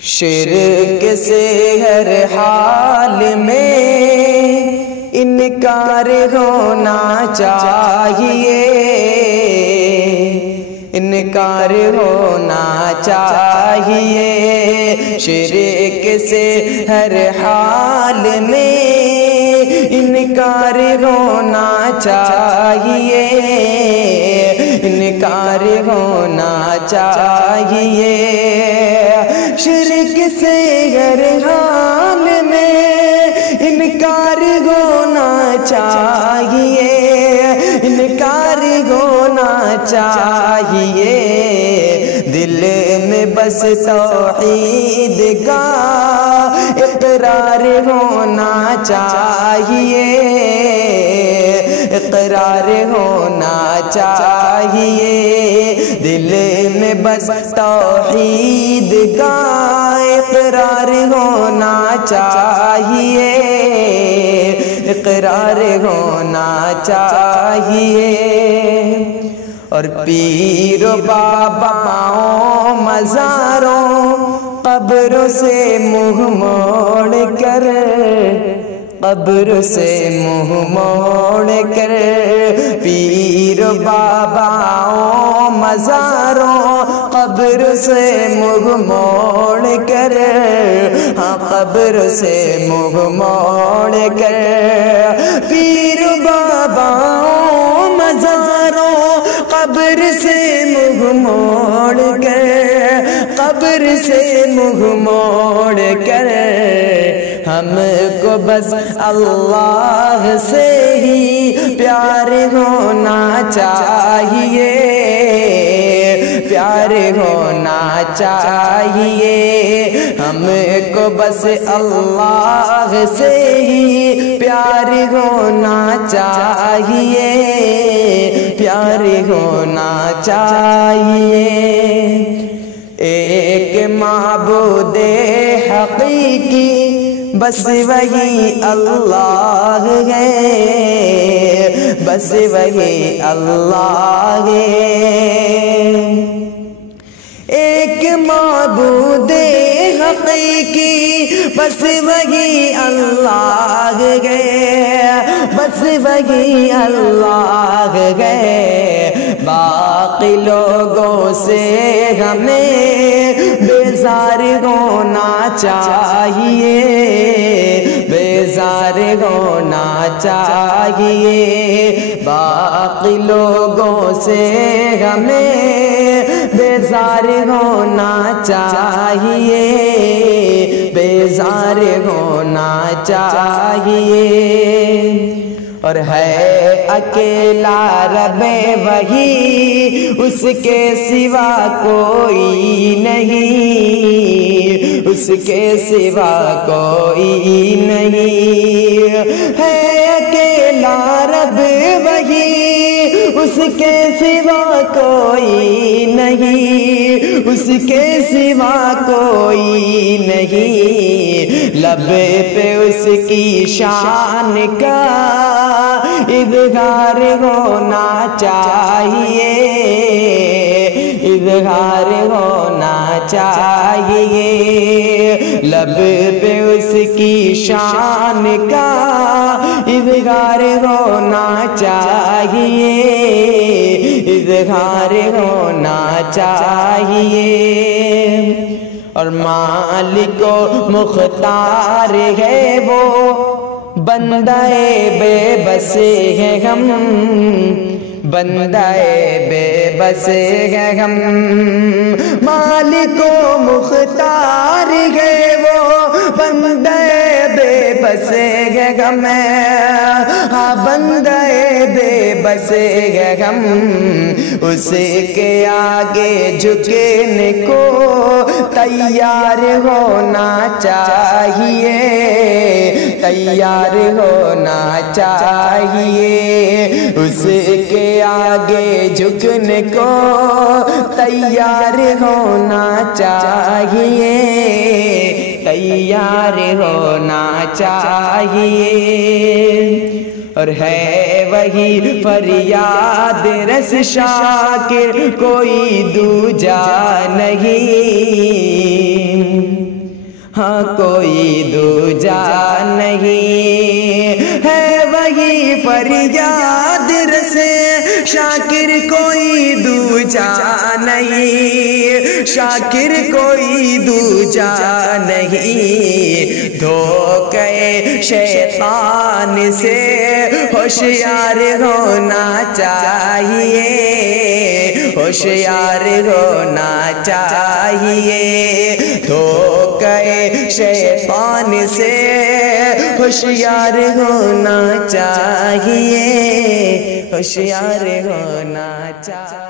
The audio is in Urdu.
شرک سے ہر حال میں انکار ہونا چاہیے، انکار ہونا چاہیے۔ شرک سے ہر حال میں انکار ہونا چاہیے، انکار ہونا چاہیے۔ شرک سے ہر حال میں انکار ہونا چاہیے، انکار ہونا چاہیے۔ دل میں بس توحید کا اقرار ہونا چاہیے، اقرار ہونا چاہیے۔ دل میں بس توحید کا اقرار ہونا چاہیے، اقرار ہونا چاہیے۔ اور پیر و باباؤں مزاروں قبروں سے منہ موڑ کر، قبر سے منہ موڑ کر، پیر و باباؤں مزاروں قبر سے منہ موڑ کر، ہاں قبر سے منہ موڑ کر، پیر و باباؤں مزاروں قبر سے منہ موڑ کر، قبر سے منہ موڑ کر، ہم کو بس اللہ سے ہی پیار ہونا چاہیے، پیار ہونا چاہیے۔ ہم کو بس اللہ سے ہی پیار ہونا چاہیے، پیار ہونا چاہیے۔ ایک معبود حقیقی بس وہی اللہ ہے، بس وہی اللہ ہے۔ ایک معبود حقیقی بس وہی اللہ ہے، بس وہی اللہ ہے۔ باقی لوگوں سے ہمیں بیزار ہونا چاہیے، بیزار ہونا چاہیے۔ باقی لوگوں سے ہمیں بیزار ہونا چاہیے، بیزار ہونا چاہیے۔ اور ہے اکیلا رب وہی، اس کے سوا کوئی نہیں، اس کے سوا کوئی نہیں۔ ہے اکیلا رب وہی، اس کے سوا کوئی نہیں، اس کے سوا کوئی نہیں۔ لب پہ اس کی شان کا اظہار ہونا چاہیے، اظہار ہونا چاہیے۔ لب پہ اس کی شان کا اظہار ہونا چاہیے، اظہار ہونا چاہیے۔ اور مالک و مختار ہے وہ، بندہ بے بس ہے ہم، بندہ بے بس ہے ہم۔ مالک و مختار ہے وہ، بندہ بے بس ہے ہم، ہاں بندہ بے بس ہے ہم۔ اس کے آگے جھکنے کو تیار ہونا چاہیے، تیار ہونا چاہیے۔ اس کے آگے جھکنے کو تیار ہونا چاہیے، تیار ہونا چاہیے۔ اور ہے وہی فریاد رس شاکر، کوئی دوجا نہیں۔ ہاں کوئی دوجا نہیں ہے وہی فریاد رسے شاکر کوئی دوجا نہیں شاکر کوئی دوجا نہیں دھوکے شیطان سے ہوشیار ہونا چاہیے ہوشیار ہونا چاہیے دھوکے شیطان سے ہوشیار ہونا چاہیے ہوشیار ہونا چاہیے